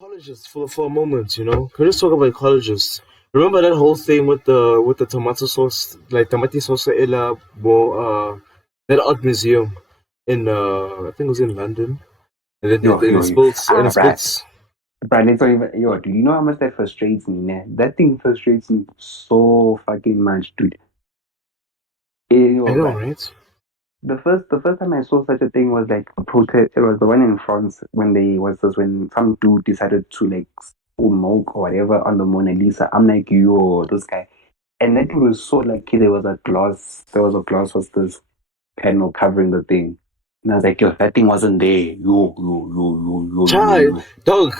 Ecologists for a moment, Can we just talk about ecologists? Remember that whole thing with the tomato sauce, like tomato sauce that art museum in I think it was in London, and then Yo, it yo, yo. spills and it Brad. spills. Brad, let's not even, yo, do you know how much that frustrates me, man? That thing frustrates me so fucking much, dude. I Yo, know, Brad. right? The first time I saw such a thing was like a protest. It was the one in France when some dude decided to like spill milk or whatever on the Mona Lisa. I'm like, yo, this guy. And that thing was so like, there was a glass was this panel covering the thing. And I was like, yo, that thing wasn't there. Child, dog,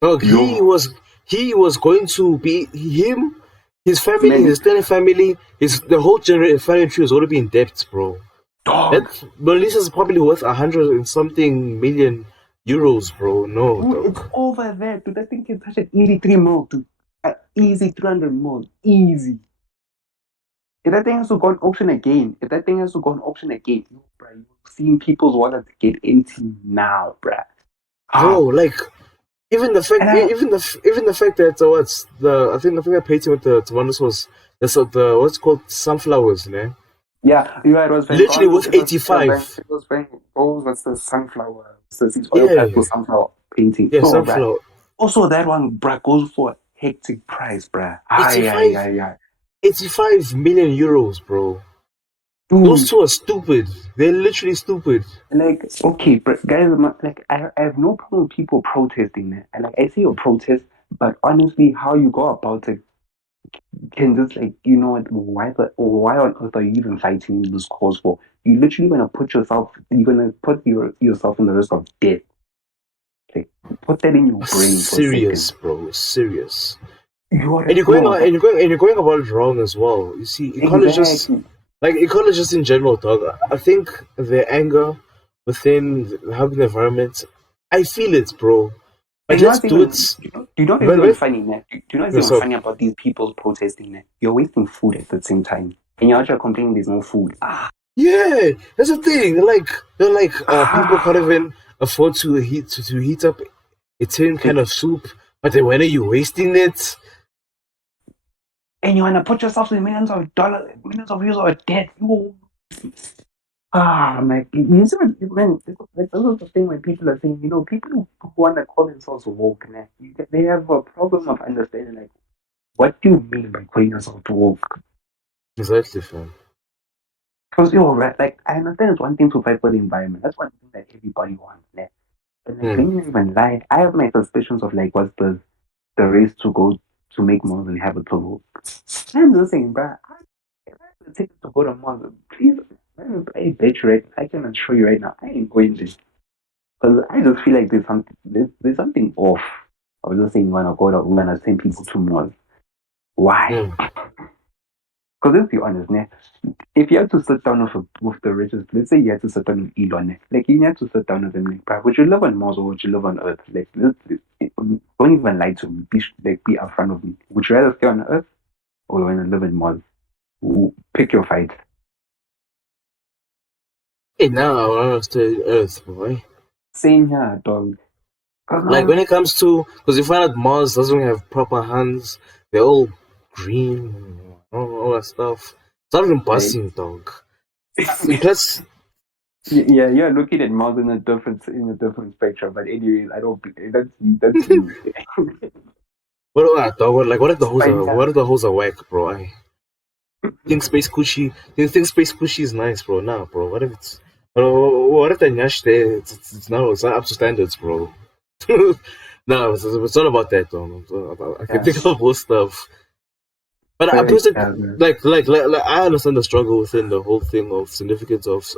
dog. He Yo, was he was going to be him, his family, his man, extended family, his the whole family tree was going to be in debt, bro. dog. That Mona Lisa is probably worth 100 and something million euros, bro. No, Dude, it's dog. over there, dude. That thing can touch an 83 mil, dude. Easy 300 mil. Easy. If that thing has to go on auction again, you're seeing people's wallets get empty now, bruh. Bro, Ah, like and I, even the fact that what's the I think I painting with the tomatoes was the what's called sunflowers, man. it was Van Literally Gogh. worth It 85. was Van Gogh's, what's the sunflower? It's these oil Yeah, pastel sunflower painting. yeah, Oh, bruh. sunflower. Also, that one, bruh, goes for a hectic price, bruh. Aye, aye, 85, aye, aye. 85 million euros, bro. Those Dude, two are stupid. They're literally stupid. like, okay, but guys, like, I have no problem with people protesting, man. And like, I see your protest, but honestly, how you go about it can just like, you know what? Why on earth are you even fighting this cause for? You're gonna put yourself in the risk of death. Like, put that in your brain for a Serious, second. bro. Serious. You And are yo, that you're going about it wrong as well. You see, ecologists, exactly. like ecologists in general, dog. I think their anger within having the environment, I feel it, bro. But And you know let's what's do even it. you know what's When even with funny, man? Do you know what's even yourself. funny about these people protesting, man? You're wasting food at the same time. And you're actually complaining there's no food. Yeah, that's the thing. They're like, people can't Ah. even afford to heat up a tin kind of soup. But then when are you wasting it? And you wanna put yourself in millions of dollars, millions of euros of debt. I'm like, you see, man, this is the thing when people are saying, people who want to call themselves woke, man, they have a problem of understanding, like, what do you mean by calling yourself woke? Exactly, fam. Because, right, like, I understand it's one thing to fight for the environment. That's one thing that everybody wants, man. But, like, Hmm. let me not even lie. I have my suspicions of, like, what's the race to go to make Mars inhabitable. I'm just saying, bruh, if I had the ticket to go to Mars, please, let me play bitch, right? I can assure you right now, I ain't going there. Because I just feel like there's something off. I was just saying, we're gonna send people to Mars. Why? Hmm. Because let's be honest, ne? If you had to sit down with the richest, let's say you had to sit down with Elon, ne? Like you had to sit down with him, like, bruh, would you live on Mars or would you live on Earth? Like, don't even lie to me. Be upfront with me. Would you rather stay on Earth or you want to live in Mars? Pick your fight. Hey, now I want to stay on Earth, boy. Same here, dog. Because Like now, when it comes to, because you find out Mars doesn't have proper hands, they're all green, all that stuff. It's not even like, busting, dog. And plus, yeah, you're looking at Mars in a different spectrum. But anyways, I don't. That's you. dog? Like, It's fine. what if the hoes are whack, bro? I think space cushy is nice, bro. Nah, bro. What if the nyash there? It's not up to standards, bro. No, it's not about that, though. I can Yeah, think of more stuff. But I but personally, yeah, man. like, I understand the struggle within the whole thing of significance of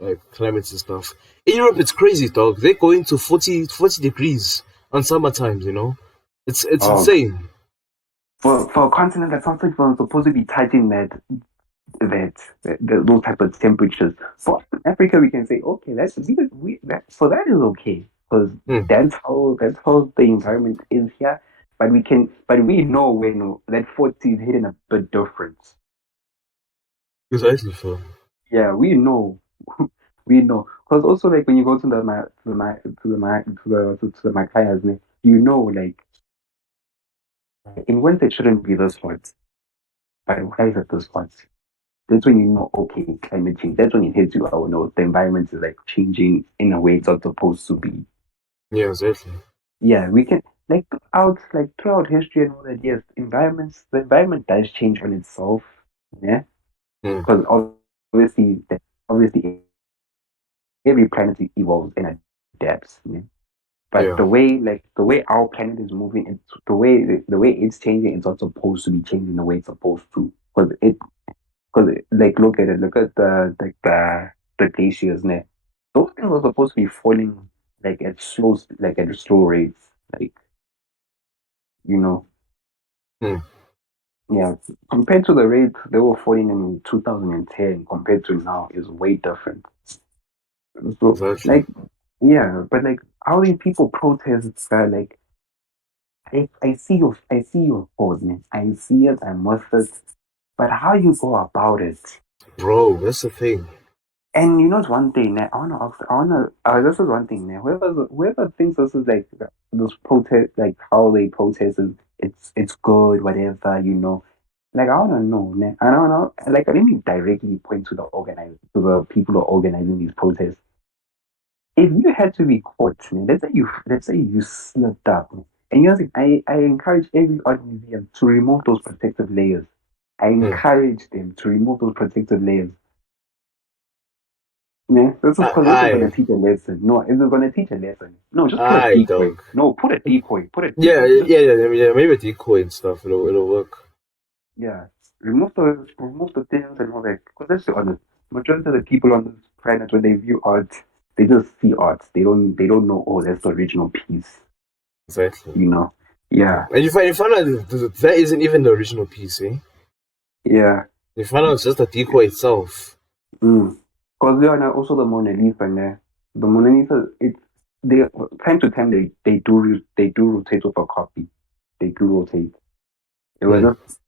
like climates and stuff. In Europe, it's crazy, dog. They're going to 40 degrees on summer times. It's Oh, insane. for a continent that's not supposed to be touching those type of temperatures. For Africa, we can say, okay, that is okay because Hmm, that's how the environment is here. But we know when that 40 is hitting a bit different. precisely, so. Yeah, we know. We know. Because also like when you go to the my to the my to the my to the to the Macayas, like in winter it shouldn't be this hot, but why is it this hot? That's when you know, okay, climate change. That's when it hits you. Oh no, the environment is like changing in a way it's not supposed to be. Yeah, exactly. Yeah, we can throughout history and all that. Yes, the environment does change on itself. Yeah, Hmm. because obviously every planet evolves and adapts. Yeah? But Yeah, the way our planet is moving, it's the way it's changing, it's not supposed to be changing the way it's supposed to. Because like look at the glaciers now. Those things are supposed to be falling at slow rates. Like, you know, hmm. yeah. Compared to the rate they were falling in 2010 compared to now is way different. So Exactly. like yeah, but like how these people protest like I see your cause, man. I see it, I'm with it. But how you go about it? Bro, that's the thing. And you know, it's one thing that I wanna ask. This is one thing now. Whoever thinks this is like this protest, like how they protest is it's good, whatever. Like I wanna know, man. I don't know. Like let me directly point to the people who are organizing these protests. If you had to be caught, man, let's say you slipped up, man, and you know, I encourage every art museum to remove those protective layers. I Hmm. encourage them to remove those protective layers. Yeah, this is because this is gonna I, teach a lesson. No, this is gonna teach a lesson. No, just put a I, decoy. dog. No, put a decoy. Put a Yeah, decoy. Just yeah. Maybe a decoy and stuff. It'll work. yeah, remove the things and all that. Because let's be honest, majority of the people on this planet when they view art, they just see art. They don't know. Oh, that's the original piece. Exactly. You know? Yeah, And you find out that isn't even the original piece, eh? yeah. You find out it's just the decoy itself. Because they are also the Mona Lisa, and the Mona Lisa. It's they time to time they do rotate with a copy. They do rotate. It was Hmm. just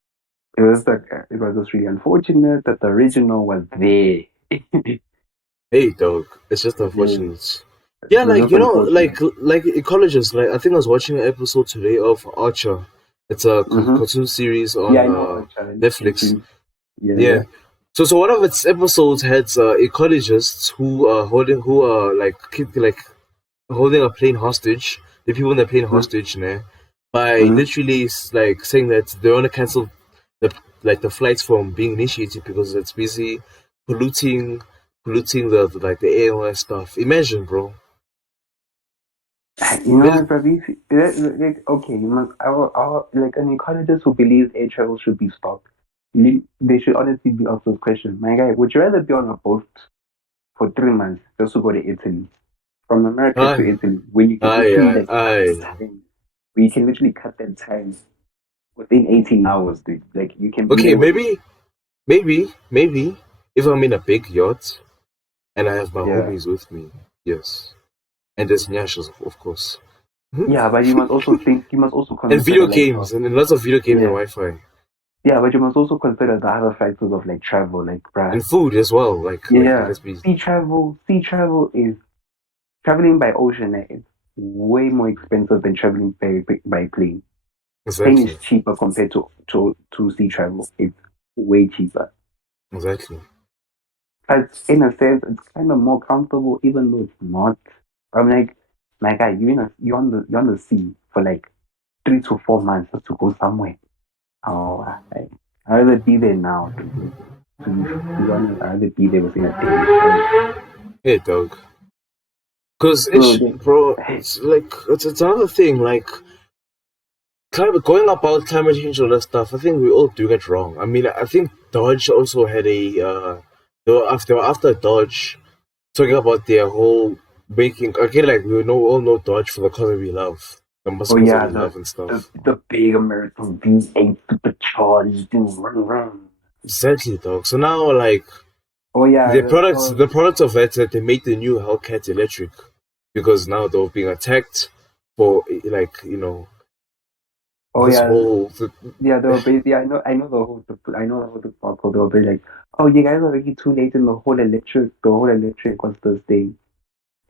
it was just really unfortunate that the original was there. Hey, dog. It's just Yeah, unfortunate. Yeah, it was like just unfortunate. like ecologists. Like I think I was watching an episode today of Archer. It's a Mm-hmm. cartoon series Yeah, on I know Archer. Netflix. Yeah, Yeah. yeah. So one of its episodes had ecologists who are like holding a plane hostage. The people in the plane hostage, né? By Mm-hmm. literally like saying that they want to cancel the the flights from being initiated because it's busy polluting the air and stuff. Imagine, bro. You know Imagine, what, Ravi? Okay, you must. Like an ecologist who believes air travel should be stopped. They should honestly be asked this question. My guy, would you rather be on a boat for 3 months just to go to Italy, from America to aye, Italy, when you can aye, literally aye, like cut the aye. time, where you can literally cut that time within 18 hours, dude. Like you can be Okay, there within. maybe if I'm in a big yacht and I have my Yeah. homies with me, yes, and there's nyashas, of course. Yeah, but you must also think, you must also And consider video like games and lots of video games and yeah. Wi-Fi Yeah, but you must also consider the other factors of like travel, like bruh. and food as well. Like Yeah. let's be Sea travel is traveling by ocean is way more expensive than traveling by plane. Plane is exactly, cheaper compared to sea travel. It's way cheaper. exactly. But in a sense, it's kind of more comfortable, even though it's not. I'm like, my guy, you're on the sea for like 3 to 4 months just to go somewhere. Oh, I'd rather be there now. To be honest, I'd rather be there within a day. Hey, dog. Cause So it's bro, it's like it's another thing. Like going about climate change and all that stuff. I think we all doing it wrong. I mean, I think Dodge also had a they were after Dodge talking about their whole making again. Like all know Dodge for the color we love, the oh muscles that yeah, we the love and the, stuff. the big American V8 supercharged and run. Exactly, dog. So now like Oh yeah, the products of that they made the new Hellcat electric because now they're being attacked for like oh this yeah, whole yeah. They were basically, I know the whole debacle. They were basically like, oh, you guys are already too late in the whole electric. The whole electric was this thing.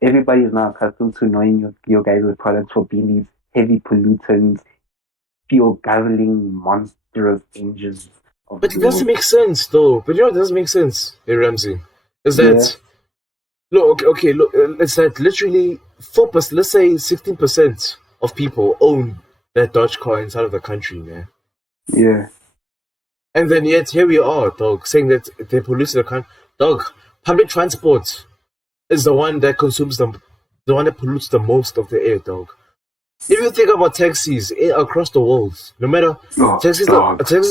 Everybody is now accustomed to knowing your guys' products for being these heavy pollutants, fuel guzzling monstrous engines of But it doesn't fuel. make sense though. But you know what doesn't make sense, hey Ramsey? Is Yeah, that look okay, look it's that literally 4%, let's say 16% of people own that Dodge car inside of the country, man. yeah. And then yet here we are, dog, saying that they pollute the country. Dog, public transport is the one that pollutes the most of the air, dog. If you think about taxis across the world, no matter Oh, dog. taxis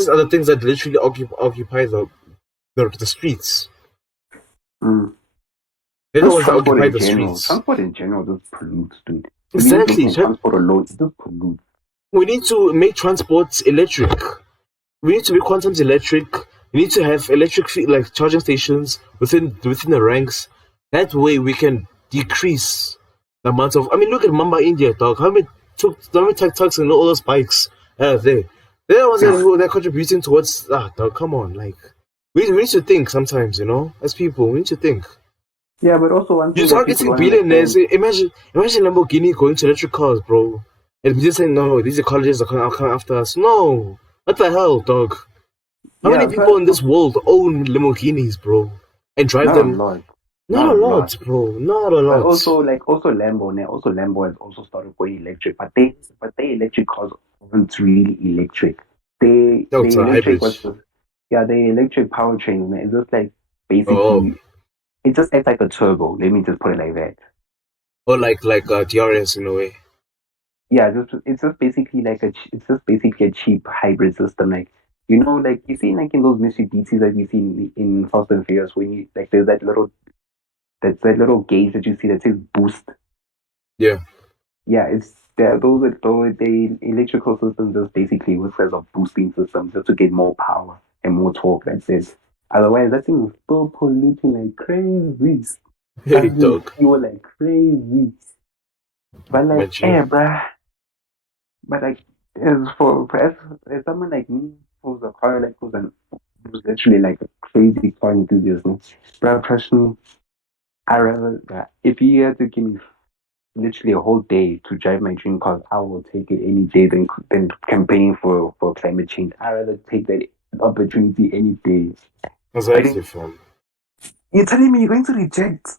are the things that literally occupy the streets. Mm. They're the Just ones that transport occupy in the general. streets. Transport in general just pollutes, dude. Even if Exactly. making transport alone, it just pollutes. We need to make transport electric. We need to be quantum electric. We need to have electric like charging stations within the ranks. That way we can decrease the amount of. I mean, look at Mamba India, dog. How many tucks and all those bikes there? They're the ones Yeah, they're contributing towards. Dog, come on, like we need to think sometimes, as people, we need to think. yeah, but also one You're thing that people targeting don't billionaires. understand. Imagine Lamborghini going to electric cars, bro. And we just saying, no, these ecologists are coming after us. No. What the hell, dog? How many Yeah, people plus in this world own Lamborghinis, bro? And drive not a them? lot, Not not a a lot. lot, bro. Not a But lot. also also Lambo, also Lambo has also started going electric. But they electric cars aren't really electric. They No, it's the a electric hybrid. was the yeah, the electric powertrain, man. It's just like Oh. basically it just acts like a turbo. Let me just put it like that. Or like DRS in a way. Yeah, it's just basically a cheap hybrid system. Like like you see like in those Mitsubishis that you see in Fast and Furious when you like there's that little gauge that you see that says boost. Yeah. Yeah, it's those the electrical system just basically works as a boosting system just to get more power and more torque. That's it. Otherwise, that thing is still polluting like crazy, Hey, guzzling dog. fuel like crazy. But My like, G. bruh. But like, as someone like me who's a car like who's literally like a crazy car enthusiast, no? Bruh, personally, I rather that if you had to give me literally a whole day to drive my dream car, I will take it any day than campaigning for climate change. I rather take that opportunity any day. But Exactly, fam. you're telling me you're going to reject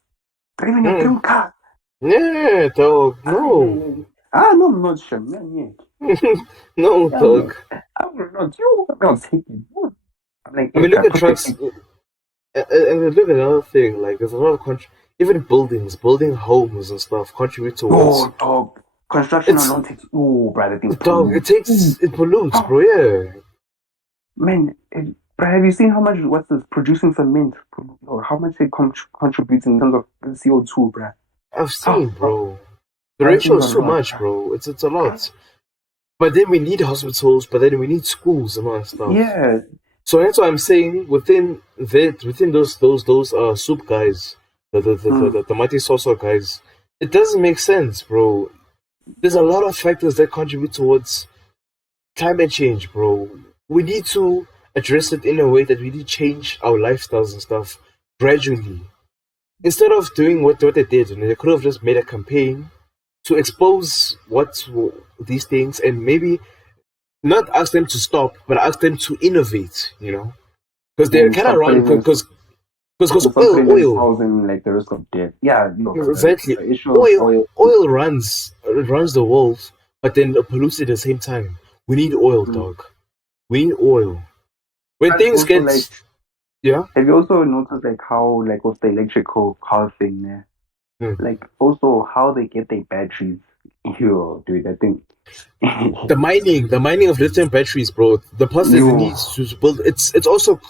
driving your Mm. dream car? Yeah, dog. Ah, No. no, I'm not sure. Man, yeah. No, I'm not. dog. I'm not. You will not take it. I'm like, I hey, mean, look bro, at put your trucks. seat. And look at another thing. Like, there's a lot of even building homes and stuff contribute towards. Oh, dog. Construction It's alone takes. Oh, brother, thing dog. pollutes. Ooh. It pollutes, Oh, bro. Yeah, man, bro, have you seen how much what's this producing cement or how much it contributes in terms of CO2, bro? I've Oh, seen, oh, bro. The that ratio thing's a is too lot, much, bro. bro. It's a lot. But then we need hospitals. But then we need schools and all that stuff. Yeah. So that's why I'm saying within those soup guys, Mm. the mighty salsa guys, it doesn't make sense, bro. There's a lot of factors that contribute towards climate change, bro. We need to address it in a way that we need to change our lifestyles and stuff gradually. Instead of doing what they did, they could have just made a campaign to expose these things and maybe not ask them to stop, but ask them to innovate. Because they're And kind of stop wrong. putting them Because and stop putting themselves in like the risk of death. Yeah, exactly, the issue of oil. oil runs the world, but then pollutes at the same time. We need oil, Mm. dog. We need oil. When And things also get like yeah. have you also noticed like how like with the electrical car thing there? Hmm. Like also how they get their batteries. Yo, dude, I think The mining of lithium batteries, bro. The process it yo needs to build. It's also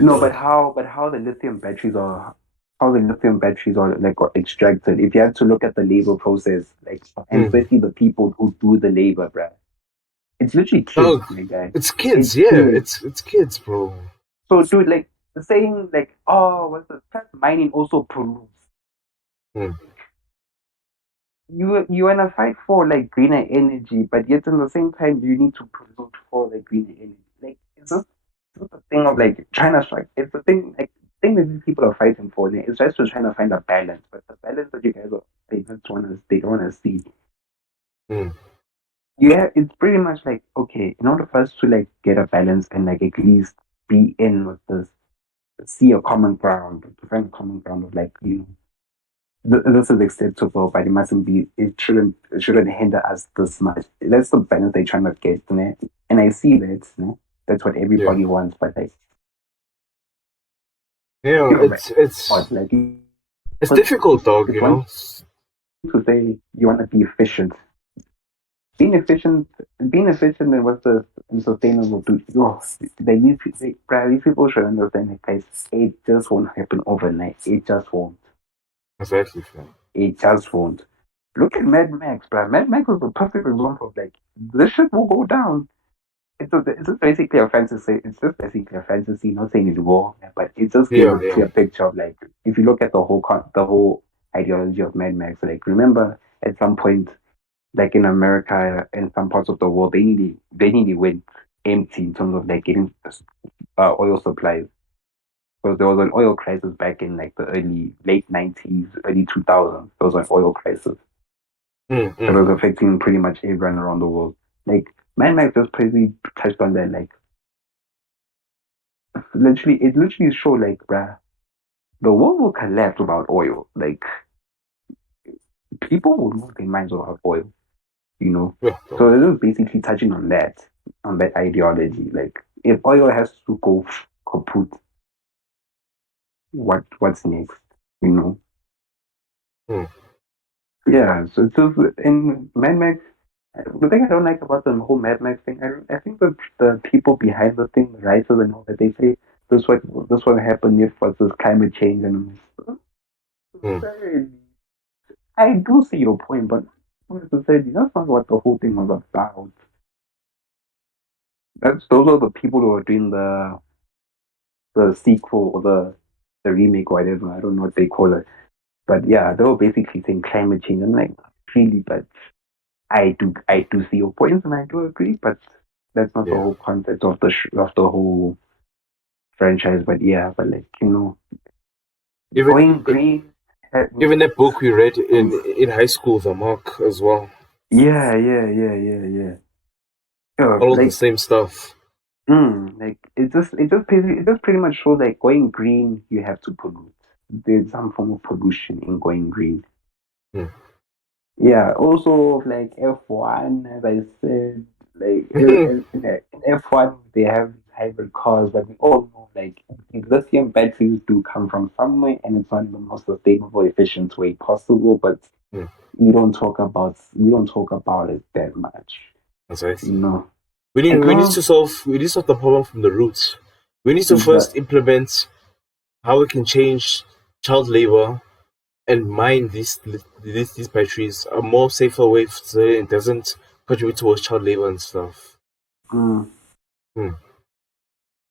no, but dog. how the lithium batteries are like got extracted. If you have to look at the labor process, like and Hmm. especially the people who do the labor, bruh. It's literally kids, Dog. my guy. It's kids, It's yeah. kids. It's kids, bro. So dude, like the saying like, oh, what's the plus mining also pollutes. Hmm. You wanna fight for like greener energy, but yet in the same time you need to pollute for the greener energy. Like it's just a thing of like trying to strike. It's the thing that these people are fighting for. It's just to trying to find a balance, but the balance that you guys are they don't wanna see. Mm. Yeah, it's pretty much like, okay, in order for us to like get a balance and like at least be in with this, see a common ground, to find a common ground of like, this is acceptable, but it mustn't be, it shouldn't hinder us this much. That's the balance they're trying to get, né? And I see that, né? That's what Yeah. everybody wants, but like, Yeah, you're right. it's But like, it's but difficult, dog. it's one thing to say you want to be efficient. Being efficient, being efficient and what's the and sustainable to oh, these people should understand that guys, it just won't happen overnight. It just won't. exactly, fam. It just won't. Look at Mad Max, bro. Mad Max was the perfect example of like this shit will go down. It's just basically a fantasy. It's just basically a fantasy. Not saying it's war, but it just gives Yeah, a yeah, clear picture of like if you look at the whole ideology of Mad Max. Like remember at some point, like in America and some parts of the world, they nearly went empty in terms of like getting oil supplies. Because there was an oil crisis back in like the early late 90s, early 2000s. There was an oil crisis that mm. was affecting pretty much everyone around the world. Like Man Max just pretty touched on that. Like it literally showed like, bruh, the world will collapse without oil. Like people will lose their minds without oil. You know. Yeah, So dog. it was basically touching on that ideology. Like if oil has to go kaput, what's next? You know. Mm. Yeah. So it's just in Mad Max. The thing I don't like about the whole Mad Max thing, I think that the people behind the thing, the writers and all that, they say this what happened if was this climate change and Mm. I do see your point, but not necessarily that's not what the whole thing was about. That's those are the people who are doing the sequel or the remake or whatever. I don't know what they call it. But yeah, they were basically saying climate change. I'm like, really, but I do see your points and I do agree, but that's not the Yeah. whole concept of the whole franchise. But yeah, but like Even going green. even that book we read Um, in high school, The Mark, as well. yeah, yeah, yeah, yeah, yeah. All the Like same stuff. like it just pretty much shows like going green you have to pollute. There's some form of pollution in going green. Mm. Yeah, also like F1, as I said, like in F1 they have these hybrid cars, but we all know like lithium batteries do come from somewhere, and it's not the most sustainable, efficient way possible. But Mm. we don't talk about it that much, you Exactly. know. We need Like we need to solve the problem from the roots. We need to first exactly. implement how we can change child labor and mine these batteries a more safer way so it doesn't contribute towards child labor and stuff. Mm. Hmm.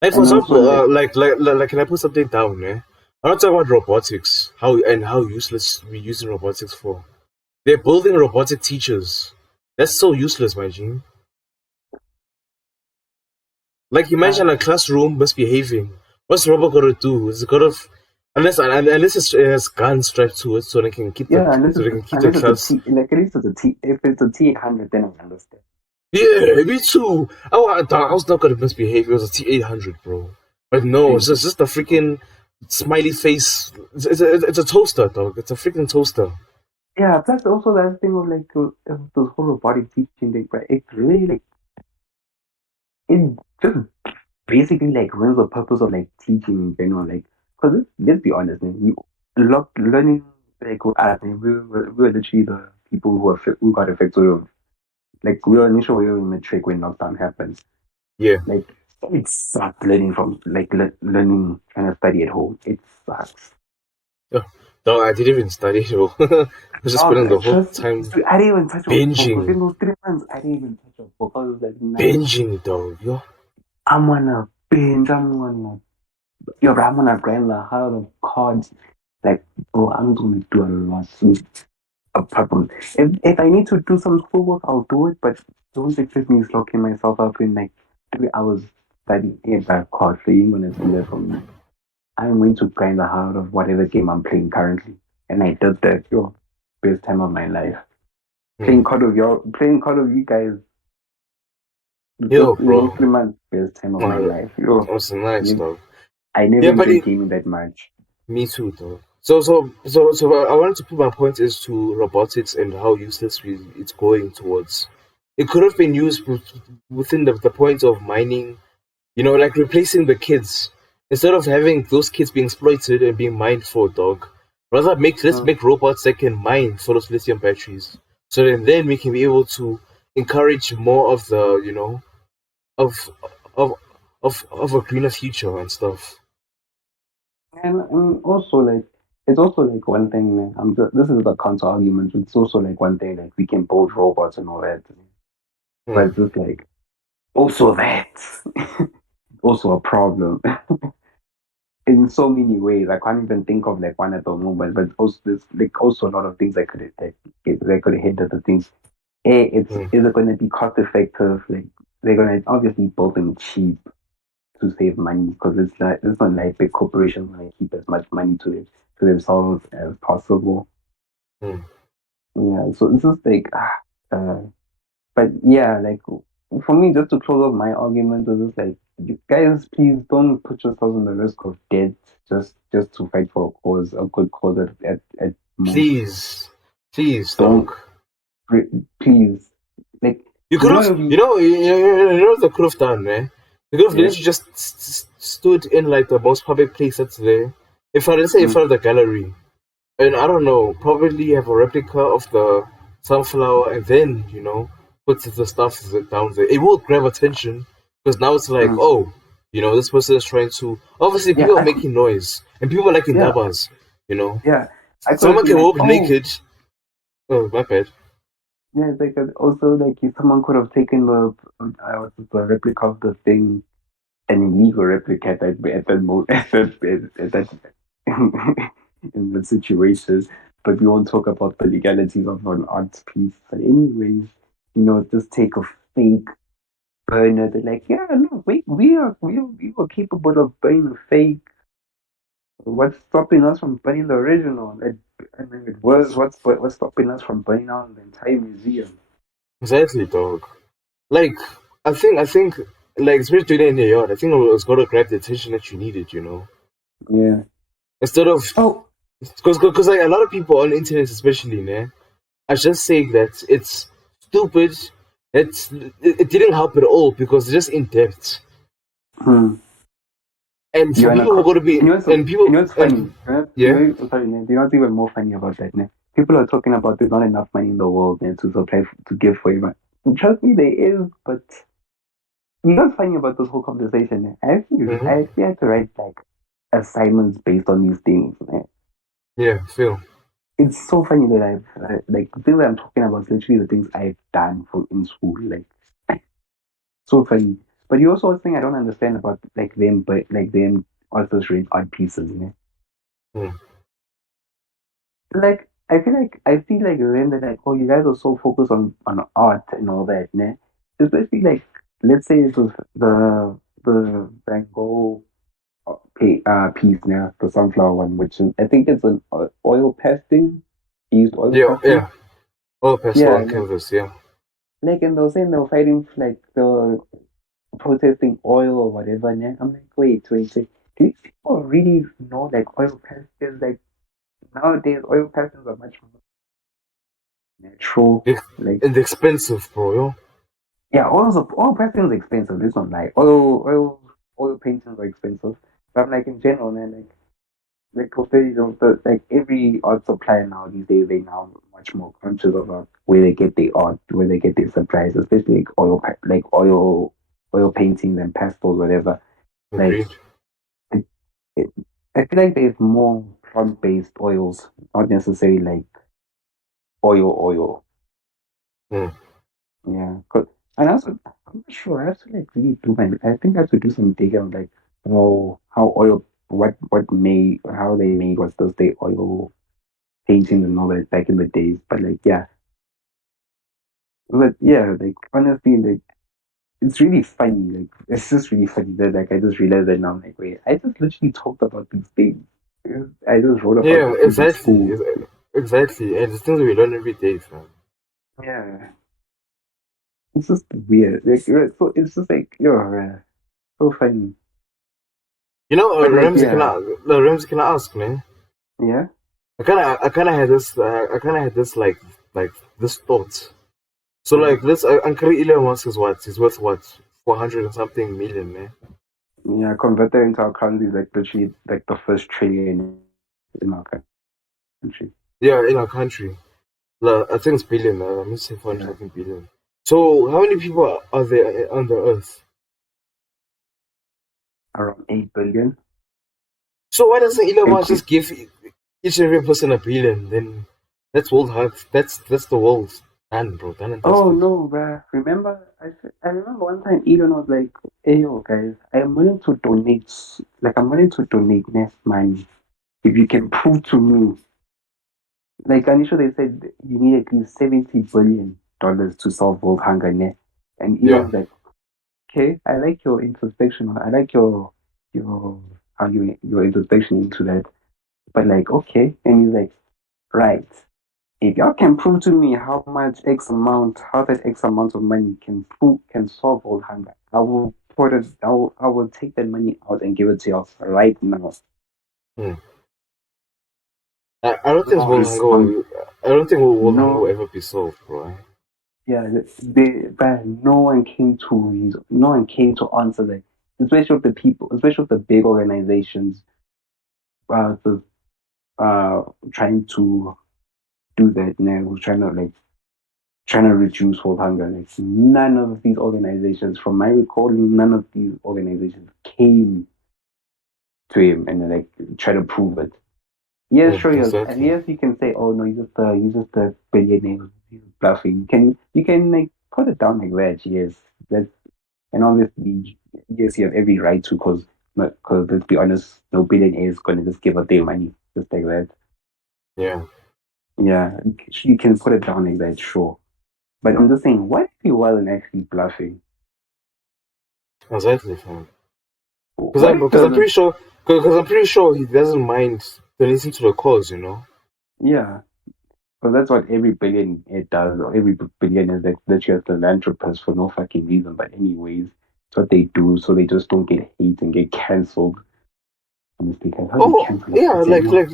Like for And also example, like can I put something down? Eh? I'm not talking about robotics, how useless we using robotics for. They're building robotic teachers. That's so useless, my G. Like uh, imagine a classroom misbehaving. What's the robot gonna do? Is it gonna unless it has guns strapped to it so they can keep yeah, the unless it's a class. T, like at least it's a T. If it's a T800, then I understand. Yeah, me too. I was not gonna misbehave. It was a T800, bro. But no, it's just a freaking smiley face. It's a toaster, dog. It's a freaking toaster. Yeah, plus also that thing of like those whole robotic teaching thing, but it really like it just basically like ruins the purpose of like teaching in general. Like, because let's be honest, man, we love learning like with us, man, we were literally the people who got affected of like we were initially we were in matric when lockdown happened. Yeah. Like it sucked learning from like learning trying to study at home. It sucks. Oh, dog, I didn't even study, though. I was just Dog, spending the whole trust me, time I didn't even touch a book. binging, Within those 3 months, I didn't even touch a book. I was like, nah, binging, dog. Yo. I'm gonna binge. I'm gonna grind the hell out of cards. Like, bro, I'm gonna do a lot. Apart from if I need to do some schoolwork, I'll do it. But don't expect me locking myself up in like 3 hours studying about cards. So you ain't gonna see that from me. I'm going to grind the hell out of whatever game I'm playing currently, and I did that. Yo, best time of my life. Hmm. Playing Call of you guys. Yo, Those bro, 3 months, best time of my uh, life. Yo, that's nice, you, dog. I never Yeah, but enjoyed gaming that much. me too, though. So I wanted to put my point as to robotics and how useless it's going towards. It could have been used within the point of mining, like replacing the kids. Instead of having those kids being exploited and being mined for, dog. Rather, let's Mm. make robots that can mine for those lithium batteries. So then we can be able to encourage more of the, of of of a greener future and stuff. And also like it's also like one thing. Man, this is the counter argument. It's also like one thing. Like we can build robots and all that, but Hmm. it's just like also that also a problem in so many ways. I can't even think of like one at the moment. But also there's like also a lot of things that could hinder the things. Hmm. Is it going to be cost effective? Like they're going to obviously build them cheap to save money because it's not like big corporations want to keep as much money to themselves as possible. Hmm. Yeah, so it's just like but yeah, like for me, just to close off my argument, was just like, you guys, please don't put yourselves in the risk of death just to fight for a good cause at most. Please, please, Don't dog. please, like You you could know, have, what they could have done, man. They could have yeah, literally just stood in like the most public place that's there. Let's say in mm, front of the gallery, and I don't know, probably have a replica of the sunflower, and then put the stuff down there. It will grab attention because now it's like, mm. oh, this person is trying to. Obviously, Yeah, people are making noise, and people are like yeah, indabas. You know, yeah. I could have someone been can like, walk oh. naked. Oh, my bad. Yeah, it's like also like if someone could have taken the replica of the thing, an illegal replica at that at that in the situation. But we won't talk about the legalities of an art piece. But anyways, just take a fake burner. They're like, yeah, no, wait, we are capable of burning fake. What's stopping us from burning the original? I mean, it was what's stopping us from burning down the entire museum? Exactly, dog. Like, I think, like, especially doing it in your yard, I think it was gonna grab the attention that you needed, Yeah. Instead of, Oh, because like a lot of people on the internet, especially, man, are just saying that it's stupid. It didn't help at all because it's just in depth, hmm. and for You're in a people who are co- gonna be and you people know what's funny? yeah, Sorry, man. You know what's even more funny about that, man? People are talking about there's not enough money in the world, man, to supply to give for everyone. Trust me, there is, but you know what's funny about this whole conversation? Man? hmm, I actually had to write like assignments based on these things, man. yeah, Phil, It's so funny that like the thing that I'm talking about is literally the things I've done for in school, like so funny. But you also thing I don't understand about like them, but like them authors read art pieces, man. hmm. Like I feel like then they're like, oh, you guys are so focused on art and all that, ne? Especially like let's say it was the Van Gogh piece now, the sunflower one, which is I think it's an oil pasting. He used oil Yeah, pasting. yeah, all pastel Yeah, on canvas, yeah, and they were saying they were fighting like the protesting oil or whatever. Ne? I'm like, wait. Do these people really know like oil pastels? Like nowadays, oil pastels are much more natural. Ex- Like and expensive, bro, yeah, oil painting is expensive. This one, like oil paintings are expensive. But I'm like in general, man, like for like every art supplier now these days, they now much more conscious about where they get their art, where they get their supplies, especially like oil paintings and pastels, whatever. Like agreed. it, it, I feel like there's more plant-based oils, not necessarily like oil. Hmm. Yeah, and also I'm not sure. I have to like really do my. I think I have to do some digging on like how oil what made how they made was those day oil paintings and all that back in the days. But yeah, like honestly, like it's really funny. Like it's just really funny that like I just realized that now. I'm like, wait, I just literally talked about these things. I just wrote about Yeah, these things in exactly, school. exactly, and the things we learn every day, fam. Yeah, it's just weird. Like, so it's just like you're so funny. You know, But like, Ramsey, can I ask, man? yeah, I kind of had this, like this thought. So uh, like this, Uncle Elon Musk is what? He's worth what? 400 and something million, man. yeah. Convert that into our currency is like literally like the first trillion in our country. Yeah, in our country. I think it's billion. Let me say 400 Yeah, something billion. So how many people are there on the earth? around 8 billion. So why doesn't Elon Eight, Musk just give each and every person a billion? Then that's world hard. That's the world done, bro. Done and oh dusted. no, bruh. Remember, I remember one time Elon was like, "Hey yo, guys, I'm willing to donate. Like, I'm willing to donate next money if you can prove to me." Like initially, they said you need at least $70 billion to solve world hunger, ne? And Elon Yeah. was like, "Okay, I like your introspection. I like your how your introspection into that. But like, okay." And he's like, "Right. If y'all can prove to me how that X amount of money can solve world hunger, I will put it. I will take that money out and give it to y'all right now." Hmm. I don't think No world hunger response. will. I don't think world hunger will No, ever be solved, bro. yeah, but no one came to answer that. Especially with the people, especially with the big organizations, the, uh, trying to do that now, trying to reduce world hunger. Like none of these organizations, from my recalling, none of these organizations came to him and like try to prove it. Yes, Hmm, sure, yes, and exactly. yes, you can say, "Oh no, he's just a billionaire, he's bluffing." You can like put it down like that. Yes, that, and obviously, yes, you have every right to, because let's be honest, no billionaire is gonna just give up their money just like that. Yeah, Yeah, you can put it down like that, sure. But I'm just saying, what if he wasn't actually bluffing? exactly, fam. What if Because there I'm was a pretty sure, because I'm pretty sure he doesn't mind donating to the cause, you know. yeah? Because that's what every billionaire does, or every billionaire is like literally a philanthropist for no fucking reason. But anyways, it's what they do, so they just don't get hate and get cancelled. Honestly, guys, how do you Oh, cancel a yeah, person? No.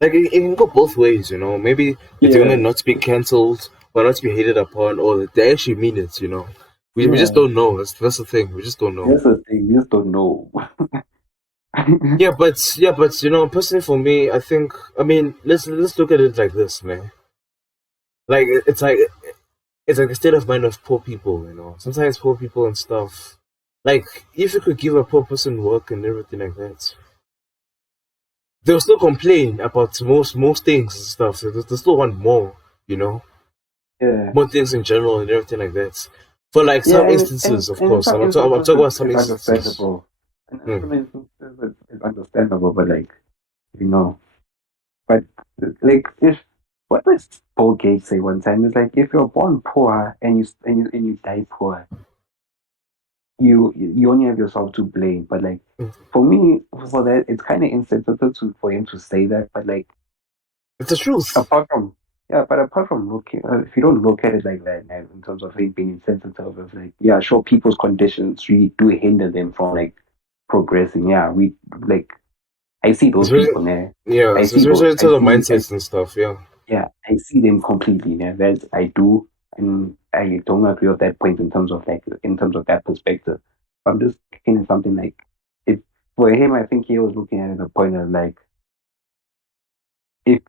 like it can go both ways, you know. Maybe they're doing it Yeah, not to be cancelled or not to be hated upon, or they actually mean it, you know. We just yeah. don't know. That's the thing. We just don't know. That's the thing. You just don't know. But you know, personally for me, I think, I mean, let's look at it like this, man. Like it's like the state of mind of poor people, you know. Sometimes poor people and stuff. Like if you could give a poor person work and everything like that, they'll still complain about most things and stuff. So they still want more, you know, Yeah, more things in general and everything like that. For like yeah, some instances, of and in course, some I'm instances talking about some it's instances. understandable. And Hmm. some instances it's understandable, but like you know, but like if what does Bill Gates say one time is like if you're born poor and you die poor, you only have yourself to blame. But like for me, for that, it's kind of insensitive for him to say that. But like It's the truth. apart from yeah, but apart from looking, if you don't look at it like that, man, in terms of it being insensitive, it's like yeah, sure, people's conditions really do hinder them from like progressing. Yeah, we like I see those It's really, people there. yeah, I it's see those. really in terms of mindsets and stuff. Yeah, Yeah, I see them completely. Yeah, that I do, and I don't agree with that point in terms of that perspective. I'm just looking at something like if for him, I think he was looking at it at a point of like if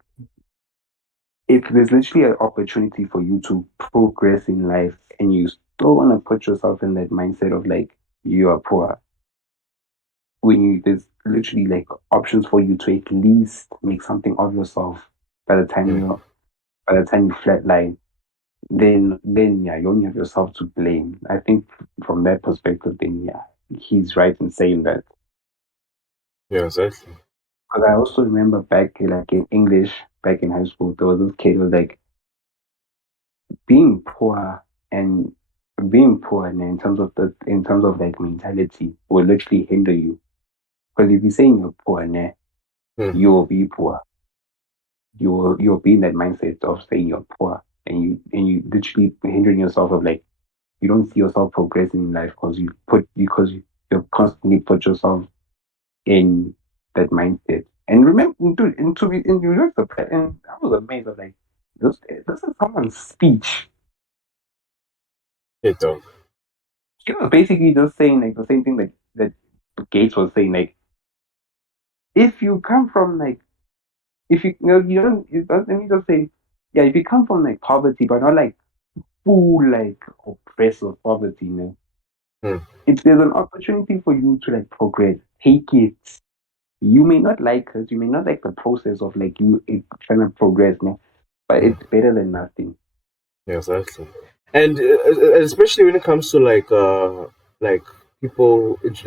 if there's literally an opportunity for you to progress in life and you still want to put yourself in that mindset of like you are poor when there's literally like options for you to at least make something of yourself by the time mm. you by the time you flatline, then yeah, you only have yourself to blame. I think from that perspective, then yeah, he's right in saying that. Yeah, exactly. Because I also remember back like in English, back in high school, there was this kid who was like being poor and and in terms of like mentality will literally hinder you. Because if you're saying you're poor, né, Hmm. you will be poor. You'll be in that mindset of saying you're poor. and you literally hindering yourself of like you don't see yourself progressing in life you've constantly put yourself in that mindset. And remember, dude, and to be, and you look surprised, and I was amazed of like this is someone's speech. Hey, dog. He was basically just saying like the same thing that Gates was saying. Like, if you come from like, if you don't, let me just say, yeah, if you come from like poverty, but not like full like oppressive poverty, Hmm. if there's an opportunity for you to like progress, take it. You may not like it, you may not like the process of like trying to progress, but Hmm. it's better than nothing. Yeah, exactly. And especially when it comes to like people, like